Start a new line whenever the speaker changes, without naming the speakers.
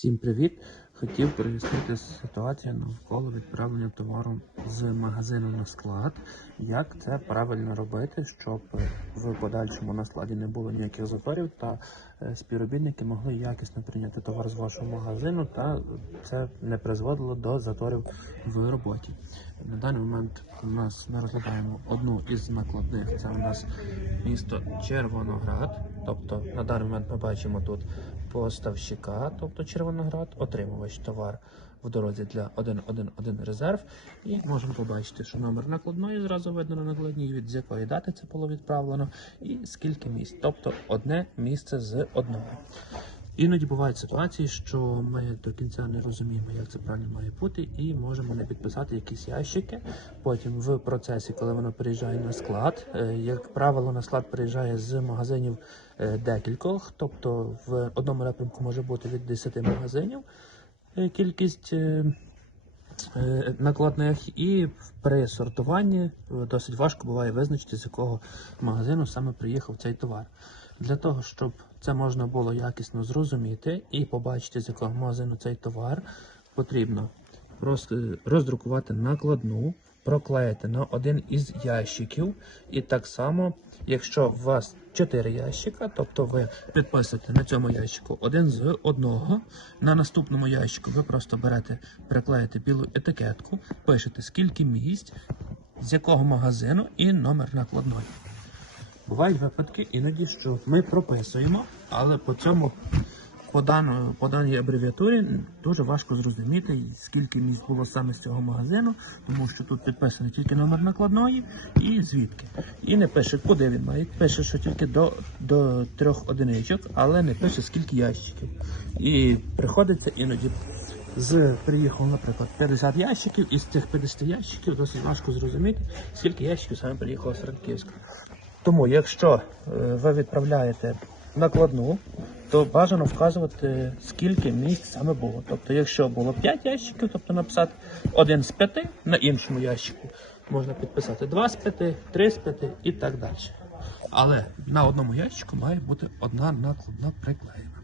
Всім привіт! Хотів прояснити ситуацію навколо відправлення товару з магазину на склад. Як це правильно робити, щоб в подальшому на складі не було ніяких заторів та е, співробітники могли якісно прийняти товар з вашого магазину та це не призводило до заторів в роботі. На даний момент у нас ми розглядаємо одну із накладних. Це у нас місто Червоноград. Тобто на даний момент ми бачимо тут поставщика, тобто Червоноград, отримувач товар в дорозі для 111 резерв. І можемо побачити, що номер накладної зразу видно на накладній, від з якої дати це було відправлено, і скільки місць, тобто одне місце з одного. Іноді бувають ситуації, що ми до кінця не розуміємо, як це правильно має бути, і можемо не підписати якісь ящики. Потім в процесі, коли воно приїжджає на склад, е, як правило, на склад приїжджає з магазинів е, декількох, тобто в одному напрямку може бути від 10 магазинів е, кількість. Е, е, накладних і при сортуванні е, досить важко буває визначити, з якого магазину саме приїхав цей товар. Для того, щоб це можна було якісно зрозуміти і побачити, з якого магазину цей товар, потрібно просто роздрукувати накладну, проклеїти на один із ящиків. І так само, якщо у вас 4 ящика, тобто ви підписуєте на цьому ящику один з одного. На наступному ящику ви просто берете, приклеїте білу етикетку, пишете скільки місць, з якого магазину і номер накладної. Бувають випадки іноді, що ми прописуємо, але по цьому по, дану, по даній абревіатурі дуже важко зрозуміти, скільки місць було саме з цього магазину, тому що тут підписаний тільки номер накладної і звідки. І не пише, куди він має. Пише, що тільки до, до трьох одиничок, але не пише скільки ящиків. І приходиться іноді. З приїхав, наприклад, 50 ящиків, і з цих 50 ящиків досить важко зрозуміти, скільки ящиків саме приїхало з Франківська. Тому, якщо е, ви відправляєте накладну, то бажано вказувати, скільки місць саме було. Тобто, якщо було 5 ящиків, тобто написати один з 5 на іншому ящику, можна підписати 2 з 5, 3 з 5 і так далі. Але на одному ящику має бути одна накладна приклеєна.